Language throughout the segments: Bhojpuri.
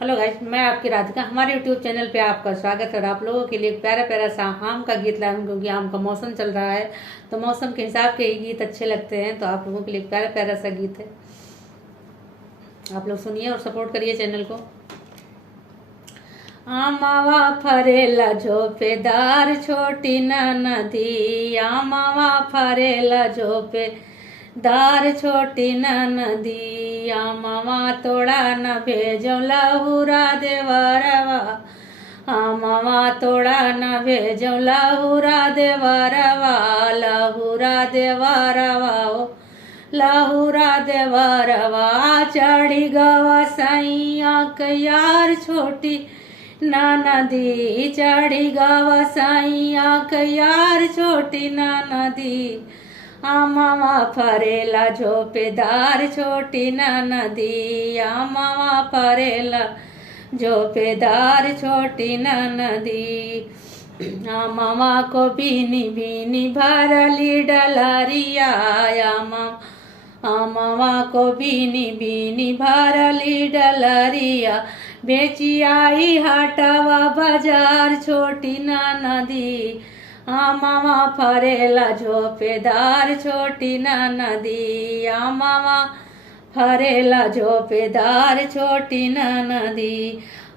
हेलो गाइस, मैं आपकी राधिका। हमारे यूट्यूब चैनल पे आपका स्वागत है। और आप लोगों के लिए एक प्यारा प्यारा सा आम का गीत लाया हूं, क्योंकि आम का मौसम चल रहा है तो मौसम के हिसाब के गीत अच्छे लगते हैं। तो आप लोगों के लिए एक प्यारा प्यारा सा गीत है, आप लोग सुनिए और सपोर्ट करिए चैनल को। आमावा फरेला झोपेदार छोटी नदी, आमावा फरेला झोपे दार छोटी नदी, आमावा तोड़ा न भेजो लहुरा देवरवा, आमावा तोड़ा न भेजो लहुरा देवरवा, लहुरा देवरवा ओ लहुरा देवरवा, चढ़ी गवा सैया यार छोटी नदी, चढ़ी गवा सैया यार छोटी नदी, आमावा फरेला झोपेदार छोटी नदी, आमावा फरेला झोपेदार छोटी नदी, आमावा को बीनी बीनी भरली डलरिया, आमावा को बीनी बीनी भरली डलरिया, बेची आई हटवा बाजार छोटी नदी, आमावा फरेला झोपेदार छोटी नदी, आमावा फरेला झोपेदार छोटी नदी,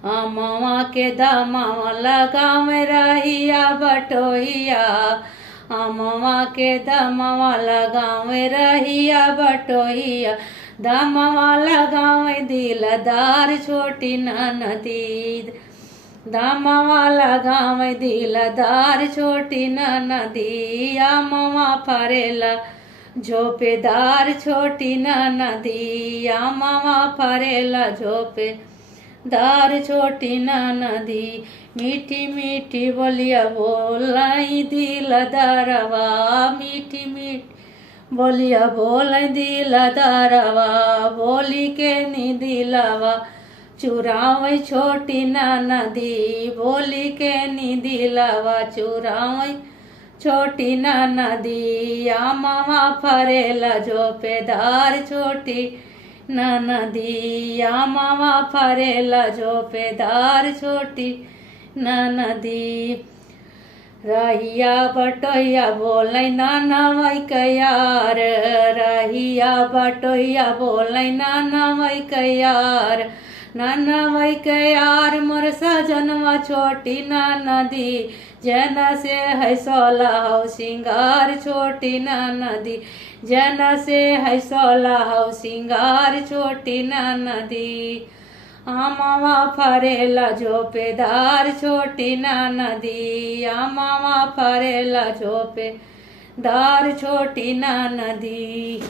आमावा के दामावा लगाव रहिया बटोहिया, आमावा के दामावा लगाव रहिया बटोहिया, दामावा लगाव दिलदार छोटी नदी, दामावा लगाव दिलदार छोटी नदी, आमावा फरेला झोपेदार छोटी नदी, आमावा फरेला झोपेदार छोटी नदी, मीठी मीठी बोलिया बोलाई दिलदारवा, मीठी मीठी बोलिया बोलाई दिलदारवा, बोली के नी दिलवा चुरावई छोटी नदी, बोली के नी दिलवा चुरावई छोटी नदी, आमावा फरेला झोपेदार छोटी नदी, आमावा फरेला झोपेदार छोटी नदी, रहिया बटोहिया बोलै नानवै कयार, रहिया बटोहिया बोलै नानवै कयार, ननवै कयार मोर सजनवा छोटी नदी, जन से है सोला हौ सिंगार छोटी नदी, जन से है सोला हौ सिंगार छोटी नदी, आमावा फरेला झोपेदार छोटी नदी, आमावा फरेला झोपेदार छोटी नदी।